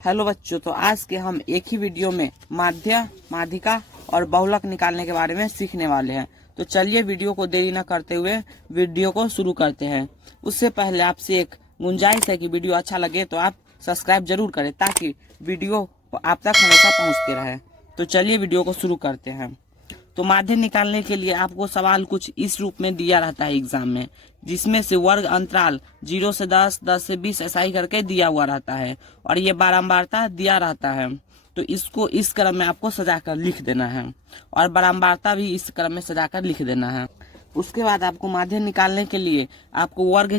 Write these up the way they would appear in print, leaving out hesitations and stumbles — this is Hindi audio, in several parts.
हेलो बच्चों, तो आज के हम एक ही वीडियो में माध्य, माध्यिका और बहुलक निकालने के बारे में सीखने वाले हैं। तो चलिए वीडियो को देरी न करते हुए वीडियो को शुरू करते हैं। उससे पहले आपसे एक गुंजाइश है कि वीडियो अच्छा लगे तो आप सब्सक्राइब जरूर करें ताकि वीडियो आप तक हमेशा पहुंचते रहे। तो चलिए वीडियो को शुरू करते हैं। तो माध्य निकालने के लिए आपको सवाल कुछ इस रूप में दिया रहता है एग्जाम में, जिसमें से वर्ग अंतराल 0 से 10, 10 से 20 ऐसा ही करके दिया हुआ रहता है और ये बारंबारता दिया रहता है। तो इसको इस क्रम में आपको सजाकर लिख देना है और बारंबारता भी इस क्रम में सजाकर लिख देना है। उसके बाद आपको माध्य निकालने के लिए आपको वर्ग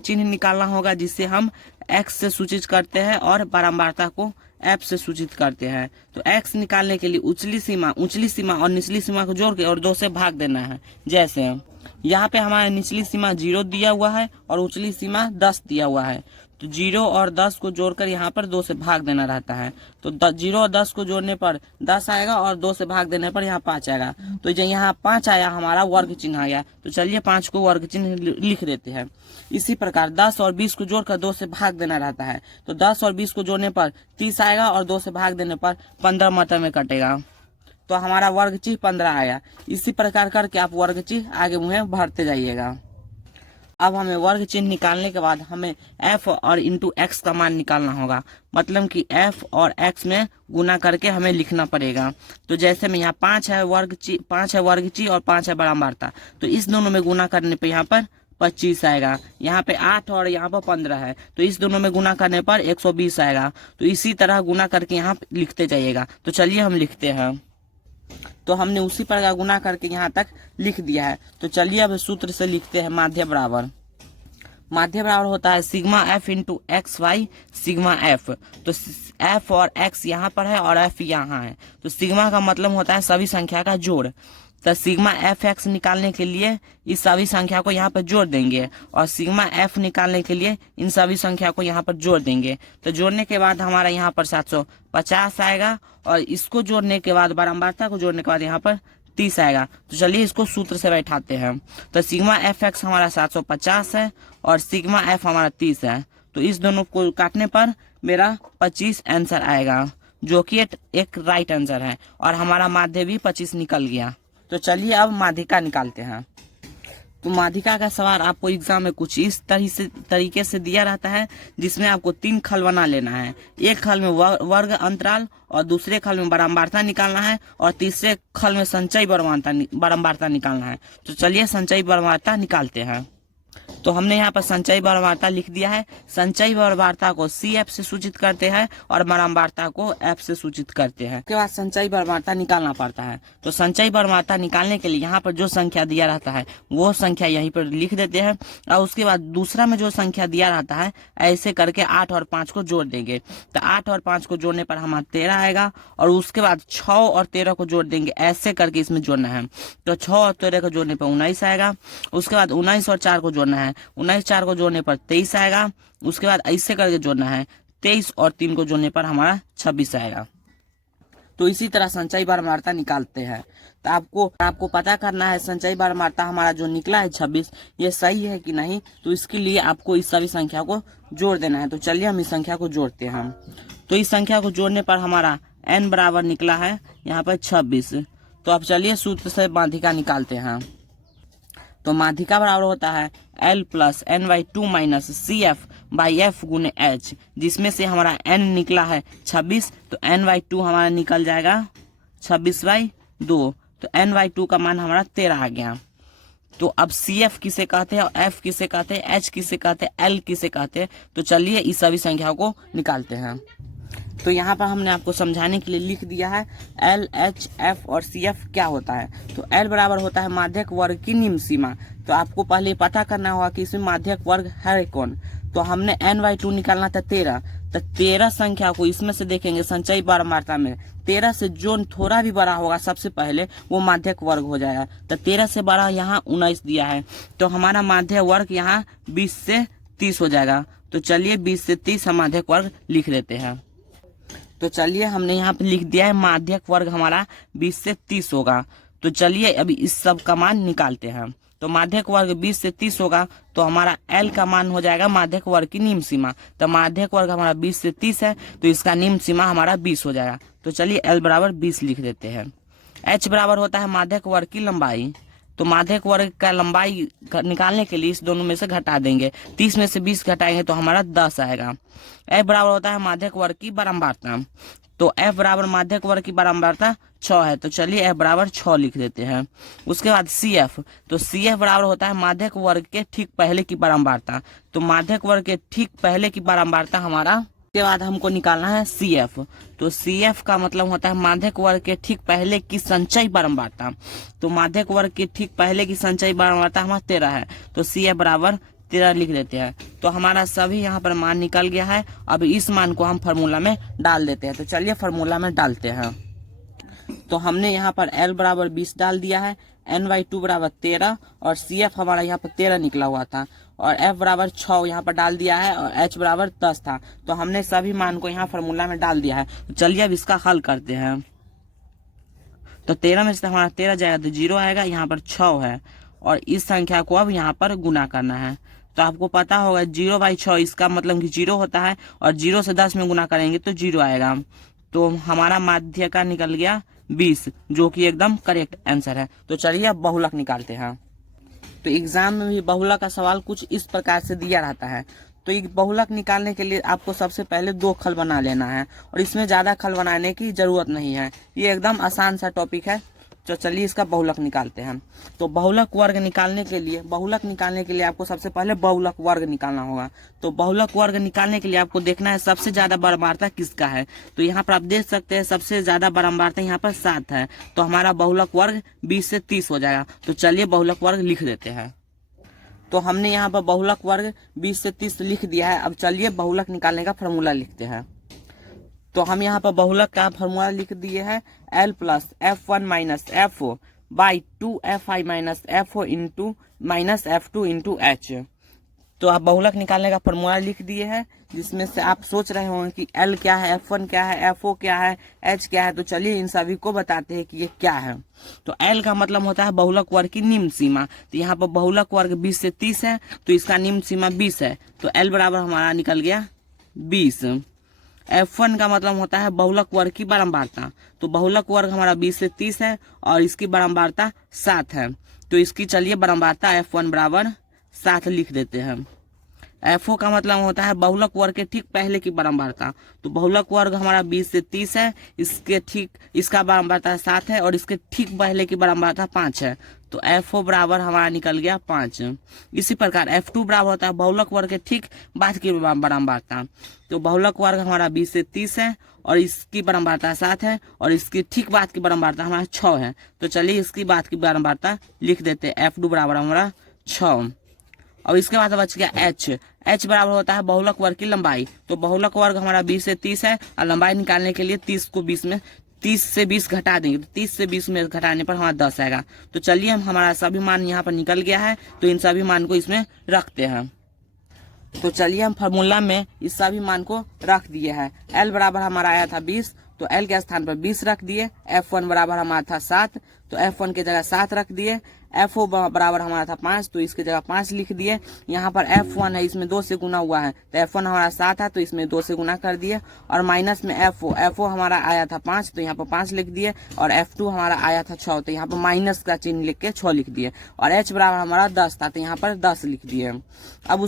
चिन्ह निकालना होगा, जिससे हम x से सूचित करते हैं और बारंबारता को f से सूचित करते हैं। तो x निकालने के लिए उचली सीमा और निचली सीमा को जोड़ के और 2 से भाग देना है। जैसे यहाँ पे हमारा निचली सीमा 0 दिया हुआ है और उचली सीमा 10 दिया हुआ है, तो 0 और 10 को जोड़कर यहाँ पर 2 से भाग देना रहता है। तो 0 और 10 को जोड़ने पर 10 आएगा और 2 से भाग देने पर यहाँ 5 आएगा। तो जब यहाँ 5 आया हमारा वर्ग चिन्ह आ गया, तो चलिए 5 को वर्ग चिन्ह लिख देते हैं। इसी प्रकार 10 और 20 को जोड़कर 2 से भाग देना रहता है। तो 10 और 20 को जोड़ने पर 30 आएगा और 2 से भाग देने पर 15 मात्रा में कटेगा, तो हमारा वर्ग चिन्ह 15 आया। इसी प्रकार करके आप वर्ग चिन्ह आगे मुझे भरते जाइएगा। अब हमें वर्ग चिन्ह निकालने के बाद हमें f और इंटू x का मान निकालना होगा, मतलब कि f और x में गुना करके हमें लिखना पड़ेगा। तो जैसे में यहाँ 5 है वर्ग चिन्ह और 5 है बारंबारता, तो इस दोनों में गुना करने पे यहाँ पर 25 आएगा। यहाँ पे 8 और यहाँ पर 15 है, तो इस दोनों में गुना करने पर 120 आएगा। तो इसी तरह गुना करके यहाँ लिखते जाइएगा। तो चलिए हम लिखते हैं। तो हमने उसी प्रकार गुना करके यहाँ तक लिख दिया है। तो चलिए अब सूत्र से लिखते हैं। माध्य बराबर होता है sigma f into x y sigma f. तो एफ और एक्स यहाँ पर है और एफ यहाँ है, तो सिग्मा का मतलब होता है सभी संख्या का जोड़। तो सिग्मा एफ एक्स निकालने के लिए इस सभी संख्या को यहाँ पर जोड़ देंगे और सिग्मा एफ निकालने के लिए इन सभी संख्या को यहाँ पर जोड़ देंगे। तो जोड़ने के बाद हमारा यहाँ पर 750 आएगा और इसको जोड़ने के बाद बारंबारता को जोड़ने के बाद यहाँ पर 30 आएगा। तो चलिए इसको सूत्र से बैठाते हैं। तो सिग्मा एफ एक्स हमारा 750 है और सिग्मा एफ हमारा 30 है। तो इस दोनों को काटने पर मेरा 25 आंसर आएगा, जो कि एक राइट आंसर है और हमारा माध्य भी 25 निकल गया। तो चलिए अब माध्यिका निकालते हैं। तो माध्यिका का सवाल आपको एग्जाम में कुछ इस तरीके से दिया रहता है, जिसमें आपको 3 खल बना लेना है। एक खल में वर्ग अंतराल और दूसरे खल में बारंबारता निकालना है और तीसरे खल में संचयी बारंबारता निकालना है। तो चलिए संचयी बारंबारता निकालते हैं। तो हमने यहाँ पर संचयी बारंबारता लिख दिया है। संचयी बारंबारता को CF से सूचित करते हैं और बारंबारता को F से सूचित करते हैं। उसके बाद संचयी बारंबारता निकालना पड़ता है। तो संचयी बारंबारता निकालने के लिए यहाँ पर जो संख्या दिया रहता है वो संख्या यहीं पर लिख देते हैं और उसके बाद दूसरा में जो संख्या दिया रहता है ऐसे करके 8 और 5 को जोड़ देंगे। तो 8 और 5 को जोड़ने पर हमारा 13 आएगा और उसके बाद 6 और 13 को जोड़ देंगे, ऐसे करके इसमें जोड़ना है। तो 6 और 13 को जोड़ने पर 19 आएगा। उसके बाद 19 और 4 को जोड़ना है, 19 4 को जोड़ने पर 23 आएगा। उसके बाद ऐसे करके जोड़ना है, 23 और 3 को जोड़ने पर हमारा 26 आएगा। तो इसी तरह संचयी बारंबारता निकालते हैं। तो आपको पता करना है संचयी बारंबारता हमारा जो निकला है 26, ये सही है कि नहीं। तो इसके लिए आपको इस सभी संख्या को जोड़ देना है। तो चलिए हम इस संख्या को जोड़ते हैं। तो इस संख्या को जोड़ने पर हमारा n बराबर निकला है यहाँ पर 26। तो अब चलिए सूत्र से माध्यिका निकालते हैं। तो माध्यिका बराबर होता है L plus n/2 minus CF by F गुने H, जिसमें से हमारा n निकला है 26। तो n/2 हमारा निकल जाएगा 26/2। तो n/2 का मान हमारा 13 आ गया। तो अब CF किसे कहते हैं और F किसे कहते हैं, H किसे कहते हैं, L किसे कहते हैं। तो चलिए इस सभी संख्याओं को निकालते हैं। तो यहाँ पर हमने आपको समझाने के लिए लिख दिया है L, H, F और CF क्या होता है। तो L बराबर होता है माध्यक वर्ग की निम्न सीमा। तो आपको पहले पता करना होगा कि इसमें माध्यक वर्ग है कौन। तो हमने n/2 निकालना था 13। तो 13 संख्या को इसमें से देखेंगे संचयी बारंबारता में 13 से जो थोड़ा भी बड़ा होगा सबसे पहले वो माध्यक वर्ग हो जाएगा। तो 13 से बड़ा यहाँ 19 दिया है, तो हमारा माध्य वर्ग यहाँ 20 से 30 हो जाएगा। तो चलिए 20 से 30 हम माध्यक वर्ग लिख देते हैं। तो चलिए हमने यहाँ पे लिख दिया है माध्यक वर्ग हमारा 20 से 30 होगा। तो चलिए अभी इस सब का मान निकालते हैं। तो माध्यक वर्ग 20 से 30 होगा, तो हमारा L का मान हो जाएगा माध्यक वर्ग की निम्न सीमा। तो माध्यक वर्ग हमारा 20 से 30 है, तो इसका निम्न सीमा हमारा 20 हो जाएगा। तो चलिए L बराबर 20 लिख देते हैं। H बराबर होता है माध्यक वर्ग की लंबाई। तो माध्यक वर्ग का लंबाई निकालने के लिए इस दोनों में से घटा देंगे, 30 में से 20 घटाएंगे तो हमारा 10 आएगा। F बराबर होता है माध्यक वर्ग की बारंबारता। तो F बराबर माध्यक वर्ग की बारंबारता 6 है, तो चलिए F बराबर 6 लिख देते हैं। उसके बाद CF, तो CF बराबर होता है माध्यक वर्ग के ठीक पहले की बारंबारता। तो माध्यक वर्ग के ठीक पहले की बारंबारता हमारा, के बाद हमको निकालना है CF। तो CF का मतलब होता है माध्यक वर्ग के ठीक पहले की संचयी बारंबारता। तो माध्यक वर्ग के ठीक पहले की संचयी बारंबारता हमारा 13 है, तो CF बराबर 13 लिख देते हैं। तो हमारा सभी यहाँ पर मान निकल गया है। अब इस मान को हम फार्मूला में डाल देते हैं। तो चलिए फार्मूला में डालते हैं। तो हमने यहाँ पर L बराबर 20 डाल दिया है, N/2 बराबर 13 और CF हमारा यहाँ पर 13 निकला हुआ था, और F बराबर 6 यहाँ पर डाल दिया है, और H बराबर 10 था। तो हमने सभी मान को यहाँ फार्मूला में डाल दिया है। तो चलिए अब इसका हल करते हैं। तो 13 में से हमारा 13 जाएगा तो 0 आएगा, यहाँ पर 6 है, और इस संख्या को अब यहाँ पर गुना करना है। तो आपको पता होगा 0/6 इसका मतलब कि 0 होता है, और 0 से 10 में गुना करेंगे तो 0 आएगा। तो हमारा माध्य का निकल गया 20, जो कि एकदम करेक्ट आंसर है। तो चलिए अब बहुलक निकालते हैं। तो एग्जाम में भी बहुलक का सवाल कुछ इस प्रकार से दिया रहता है। तो एक बहुलक निकालने के लिए आपको सबसे पहले 2 खल बना लेना है, और इसमें ज्यादा खल बनाने की जरूरत नहीं है, ये एकदम आसान सा टॉपिक है। तो चलिए इसका बहुलक निकालते हैं। तो बहुलक वर्ग निकालने के लिए आपको सबसे पहले बहुलक वर्ग निकालना होगा। तो बहुलक वर्ग निकालने के लिए आपको देखना है सबसे ज्यादा बारंबारता किसका है। तो यहाँ पर आप देख सकते हैं सबसे ज्यादा बारंबारता यहाँ पर 7 है, तो हमारा बहुलक वर्ग 20 से 30 हो जाएगा। तो चलिए बहुलक वर्ग लिख देते हैं। तो हमने यहाँ पर बहुलक वर्ग 20 से 30 लिख दिया है। अब चलिए बहुलक निकालने का फॉर्मूला लिखते हैं। तो हम यहाँ पर बहुलक का फॉर्मूला लिख दिए हैं, L plus F1 minus FO by 2FI minus FO into minus F2 into H। तो आप बहुलक निकालने का फॉर्मूला लिख दिए हैं, जिसमें से आप सोच रहे होंगे कि L क्या है, F1 क्या है, FO क्या है, H क्या है। तो चलिए इन सभी को बताते हैं कि ये क्या है। तो L का मतलब होता है बहुलक वर्ग की निम्न सीमा। तो यहाँ पर बहुलक वर्ग 20 से 30 है, तो इसका निम्न सीमा 20 है, तो L बराबर हमारा निकल गया 20। F1 का मतलब होता है बहुलक वर्ग की बारंबारता। तो बहुलक वर्ग हमारा 20 से 30 है, और इसकी बारंबारता 7 है, तो इसकी चलिए बारंबारता F1 बराबर 7 लिख देते हैं। FO का मतलब होता है बहुलक वर्ग के ठीक पहले की बारंबारता। तो बहुलक वर्ग हमारा 20 से 30 है, इसका बारंबारता 7 है, और इसके ठीक पहले की बारंबारता 5 है, तो FO बराबर हमारा निकल गया 5। इसी प्रकार F2 बराबर होता है बहुलक वर्ग के ठीक बाद की बारंबारता। तो बहुलक वर्ग हमारा 20 से 30 है, और इसकी बारंबारता 7 है, और इसकी ठीक बाद की बारंबारता हमारा 6 है। तो चलिए इसकी बाद की बारंबारता लिख देते हैं, F2 बराबर हमारा 6। और इसके बाद बच गया H बराबर होता है बहुलक वर्ग की लंबाई। तो बहुलक वर्ग हमारा 20 से 30 है, और लंबाई निकालने के लिए 30 से 20 घटा देंगे। तो 30 से 20 में घटाने पर हमारा 10 आएगा। तो चलिए हमारा सभी मान यहाँ पर निकल गया है, तो इन सभी मान को इसमें रखते हैं। तो चलिए हम फार्मूला में इस सभी मान को रख दिए हैं। L बराबर हमारा आया था 20, तो L के स्थान पर 20 रख दिए। F1 बराबर हमारा था 7, तो F1 की जगह 7 रख दिए। FO बराबर हमारा था 5, तो इसकी जगह 5 लिख दिए। यहाँ पर F1 है, इसमें 2 से गुना हुआ है, तो F1 हमारा 7 है, तो इसमें 2 से गुना कर दिए। और माइनस में FO हमारा आया था 5, तो यहाँ पर 5 लिख दिए। और F2 हमारा आया था 6, तो यहाँ पर माइनस का चिन्ह लिख के 6 लिख दिए। और H बराबर हमारा 10 था, तो यहाँ पर 10 लिख दिए। अब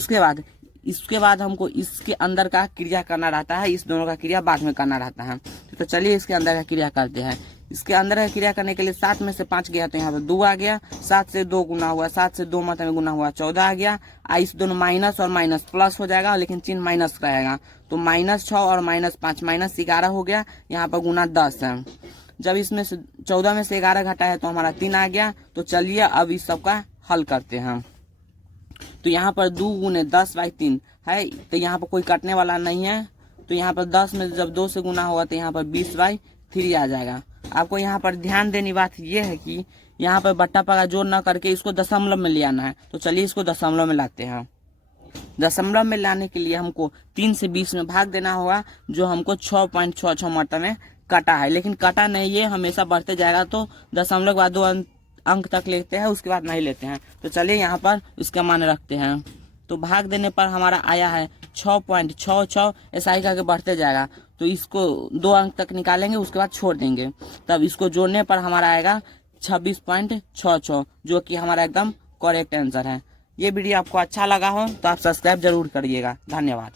इसके बाद हमको इसके अंदर का क्रिया करना रहता है, इस दोनों का क्रिया बाद में करना रहता है। तो चलिए इसके अंदर का क्रिया करते हैं। इसके अंदर का क्रिया करने के लिए 7 में से 5 गया, तो यहाँ पर 2 आ गया। 7 से 2 गुना हुआ, 7 से 2 मतलब में गुना हुआ 14 आ गया। इस दोनों माइनस और माइनस प्लस हो जाएगा, लेकिन चिन्ह माइनस रहेगा। तो -6 और -5 -11 हो गया। यहाँ पर गुना 10 है। जब इसमें से 14 में से 11 घटा है, तो हमारा 3 आ गया। तो चलिए अब इस सब का हल करते हैं। तो यहाँ पर 2 गुने 10/3 है, तो यहाँ पर कोई कटने वाला नहीं है। तो यहाँ पर 10 में जब 2 से गुना होगा, तो यहाँ पर 20/3 आ जाएगा। आपको यहाँ पर ध्यान देने बात यह है कि यहाँ पर बट्टा पगा जोड़ न करके इसको दशमलव में ले आना है। तो चलिए इसको दशमलव में लाते हैं। दशमलव में लाने के लिए हमको 3 से 20 में भाग देना होगा, जो हमको 6.66 मतलब में कटा है। लेकिन कटा नहीं, ये हमेशा बढ़ते जाएगा, तो दशमलव के बाद 2 अंक तक लेते हैं, उसके बाद नहीं लेते हैं। तो चलिए यहाँ पर इसका मान रखते हैं। तो भाग देने पर हमारा आया है 6.66, ऐसा ही करके बढ़ते जाएगा। तो इसको 2 अंक तक निकालेंगे, उसके बाद छोड़ देंगे, तब इसको जोड़ने पर हमारा आएगा 26.66, जो कि हमारा एकदम करेक्ट आंसर है। ये वीडियो आपको अच्छा लगा हो तो आप सब्सक्राइब जरूर करिएगा। धन्यवाद।